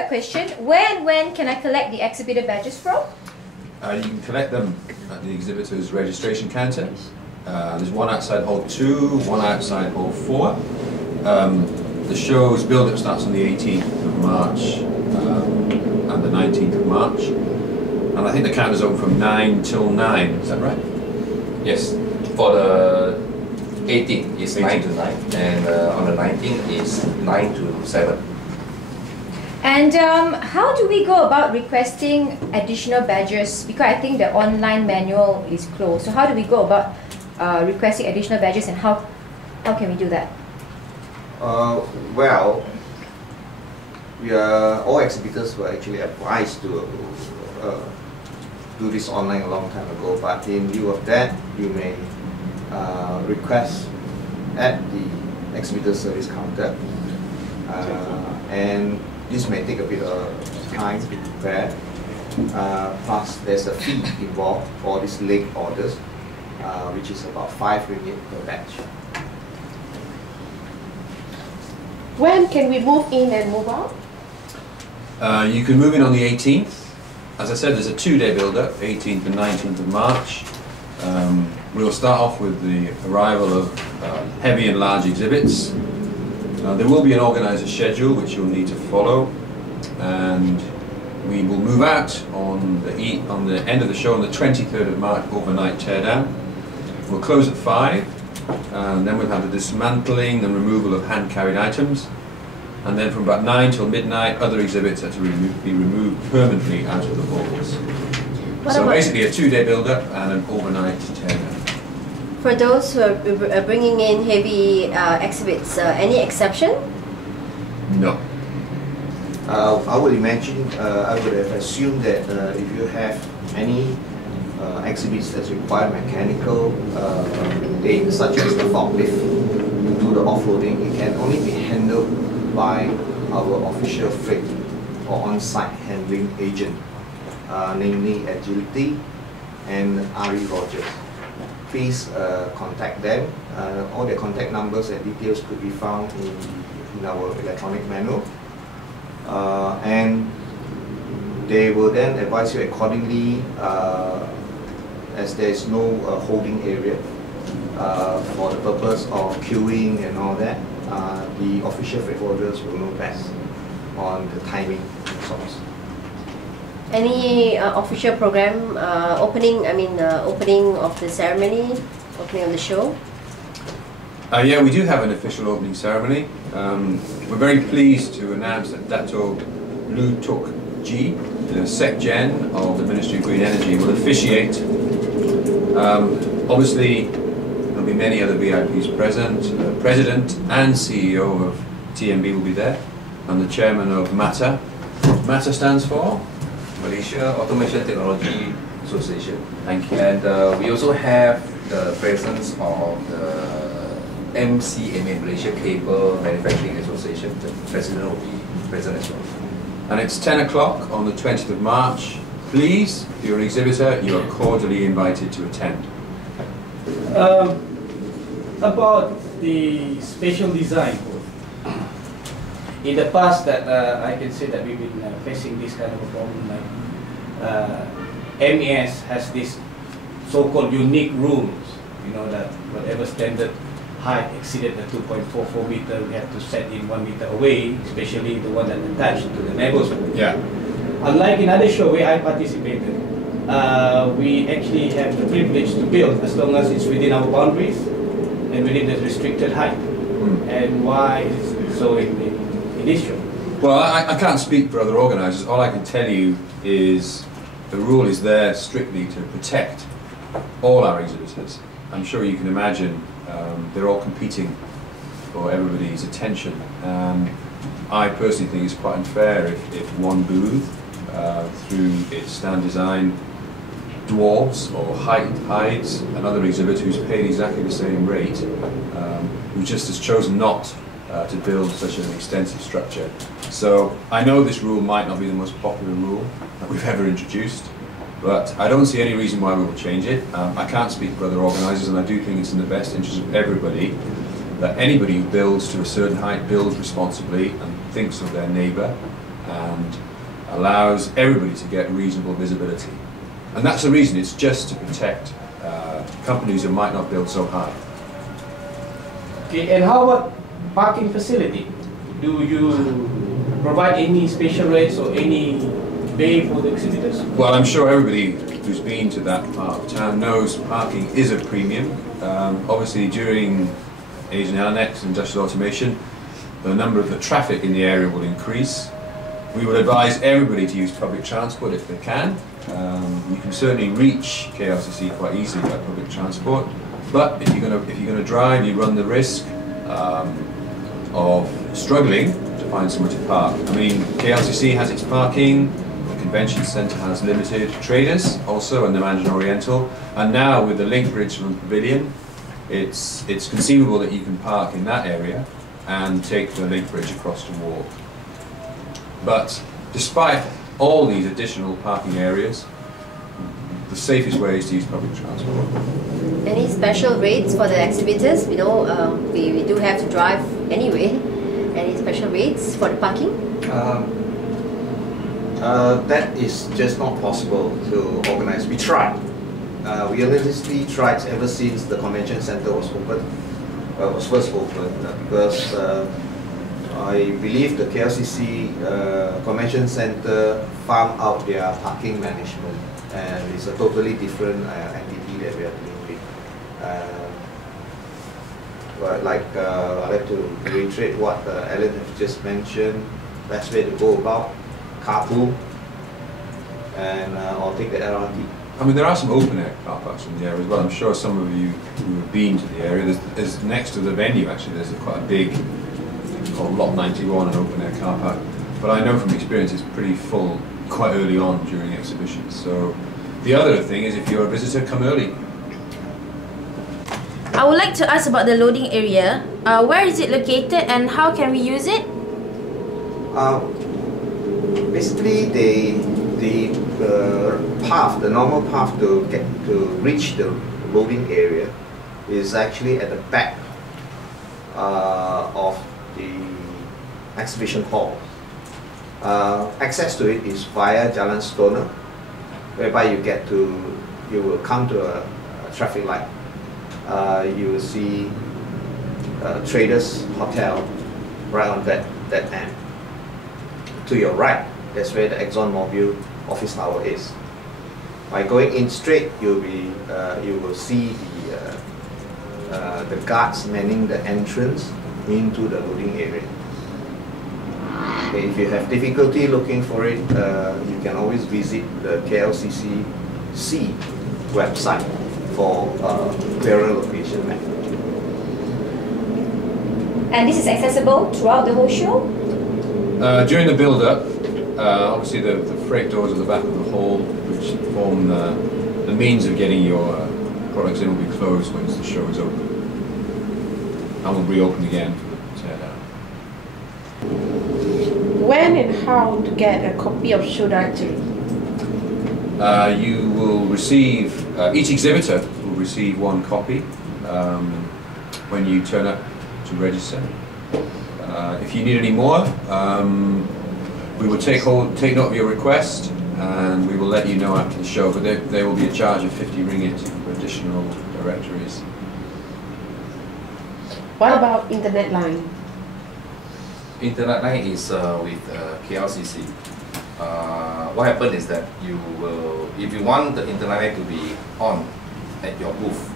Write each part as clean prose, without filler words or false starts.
third question, where and when can I collect the exhibitor badges from? You can collect them at the exhibitor's registration counter. There's one outside hall 2, one outside hall 4. The show's build-up starts on the 18th of March and the 19th of March. And I think the counter's open from 9 till 9, is that right? Yes, for the 18th is 9 to 18th. 9, and on the 19th is 9 to 7. And how do we go about requesting additional badges? Because I think the online manual is closed. So how do we go about requesting additional badges, and how can we do that? Well, all exhibitors were actually advised to do this online a long time ago, but in lieu of that, you may request at the exhibitor service counter, and this may take a bit of time to prepare. Plus, there's a fee involved for these late orders, which is about 5 ringgit per batch. When can we move in and move out? You can move in on the 18th. As I said, there's a 2-day build-up, 18th and 19th of March. We'll start off with the arrival of heavy and large exhibits. There will be an organizer schedule which you'll need to follow, and we will move out on the end of the show on the 23rd of March, overnight teardown. We'll close at 5, and then we'll have the dismantling and removal of hand-carried items, and then from about 9 till midnight other exhibits are to be removed permanently out of the halls. So basically a 2-day build-up and an overnight teardown. For those who are bringing in heavy exhibits, any exception? No. I would imagine, I would have assumed that if you have any exhibits that require mechanical things such as the forklift to do the offloading, it can only be handled by our official freight or on-site handling agent, namely Agility and Ari Rogers. Please contact them. All their contact numbers and details could be found in our electronic manual. And they will then advise you accordingly, as there is no holding area for the purpose of queuing and all that. The official freight forwarders will know best on the timing and source. Any official program opening? Opening of the ceremony, opening of the show. Yeah, we do have an official opening ceremony. We're very pleased to announce that Dato Lu Tuk Ji, the Sec Gen of the Ministry of Green Energy, will officiate. Obviously, there'll be many other VIPs present. The President and CEO of TMB will be there, and the Chairman of MATA. MATA stands for? Malaysia Automation Technology Association. Thank you. And we also have the presence of the MCMA, Malaysia Cable Manufacturing Association. The President will be present as well. And it's 10 o'clock on the 20th of March. Please, if you're an exhibitor, you are cordially invited to attend. About the spatial design, in the past that I can say that we've been facing this kind of a problem, like MES has this so-called unique rules, that whatever standard height exceeded the 2.44 meter, we have to set in 1 meter away, especially the one that attached to the neighbors. Yeah. Unlike in other show where I participated, we actually have the privilege to build as long as it's within our boundaries and within the restricted height. And why is it so in this show? Well, I can't speak for other organisers. All I can tell you is the rule is there strictly to protect all our exhibitors. I'm sure you can imagine they're all competing for everybody's attention. I personally think it's quite unfair if one booth, through its stand design, dwarfs or hides another exhibitor who's paid exactly the same rate, who just has chosen not to build such an extensive structure. So I know this rule might not be the most popular rule that we've ever introduced, but I don't see any reason why we will change it. I can't speak for other organisers, and I do think it's in the best interest of everybody that anybody who builds to a certain height builds responsibly and thinks of their neighbour. and allows everybody to get reasonable visibility. And that's the reason, it's just to protect companies who might not build so high. Okay, and how about parking facility? Do you provide any special rates or any bay for the exhibitors? Well, I'm sure everybody who's been to that part of town knows parking is a premium. Obviously, during Asian Annex and industrial automation, the number of the traffic in the area will increase. We would advise everybody to use public transport if they can. You can certainly reach KLCC quite easily by public transport, but if you're going to drive, you run the risk of struggling to find somewhere to park. I mean, KLCC has its parking. Convention Centre has limited traders also, and the Mandarin Oriental, and now with the link bridge from the Pavilion, it's conceivable that you can park in that area and take the link bridge across to walk. But despite all these additional parking areas, the safest way is to use public transport. Any special rates for the exhibitors? You know, we do have to drive anyway. Any special rates for the parking? That is just not possible to organize. We tried. We honestly tried ever since the convention center was opened, was first opened, because I believe the KLCC convention center farmed out their parking management, and it's a totally different entity that we are dealing with. But like I'd like to reiterate what Alan has just mentioned. Best way to go about: carpool, and or take the LRT. I mean, there are some open-air car parks in the area as well. I'm sure some of you who have been to the area, there's next to the venue actually, there's quite a big, it's called Lot 91, an open-air car park. But I know from experience it's pretty full quite early on during exhibitions. So the other thing is, if you're a visitor, come early. I would like to ask about the loading area. Where is it located and how can we use it? Basically, the path, the normal path to reach the loading area, is actually at the back of the exhibition hall. Access to it is via Jalan Stoner, whereby you will come to a traffic light. You will see Traders Hotel right on that end. To your right, that's where the ExxonMobil office tower is. By going in straight, you will see the guards manning the entrance into the loading area. Okay, if you have difficulty looking for it, you can always visit the KLCC website for clearer location map. And this is accessible throughout the whole show? During the build-up, obviously the freight doors at the back of the hall, which form the means of getting your products in, will be closed once the show is open. And will reopen again for the tear down. When and how to get a copy of show directory? You will receive, each exhibitor will receive one copy when you turn up to register. If you need any more, we will take note of your request and we will let you know after the show, but there will be a charge of 50 ringgit for additional directories. What about internet line? Internet line is with KLCC. What happens is that if you want the internet line to be on at your booth,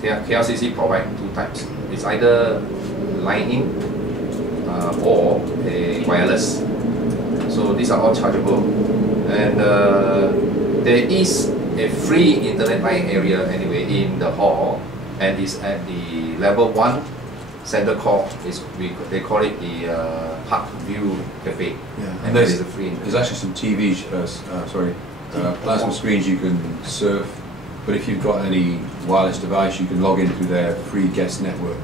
KLCC provide two types. It's either line in or a wireless. So these are all chargeable. And there is a free internet line area anyway in the hall, and it's at the level 1 center court. They call it the Park View Cafe. Yeah. And there's a free. There's actually some TV, plasma screens you can surf. But if you've got any wireless device, you can log into their free guest network.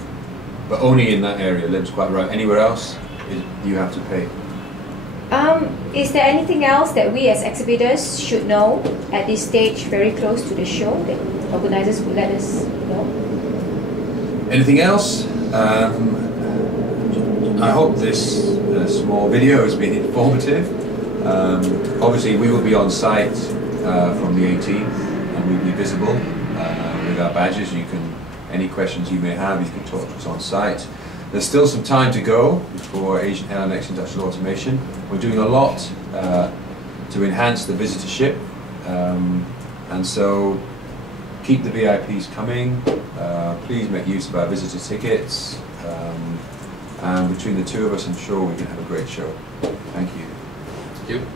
But only in that area. Lib's quite right. Anywhere else, you have to pay. Is there anything else that we as exhibitors should know at this stage, very close to the show, that organizers would let us know? Anything else? I hope this small video has been informative. Obviously, we will be on site from the 18th, and we'll be visible with our badges. Any questions you may have, you can talk to us on site. There's still some time to go before Asian Airline Industrial Automation. We're doing a lot to enhance the visitorship, and so keep the VIPs coming. Please make use of our visitor tickets, and between the two of us, I'm sure we can have a great show. Thank you. Thank you.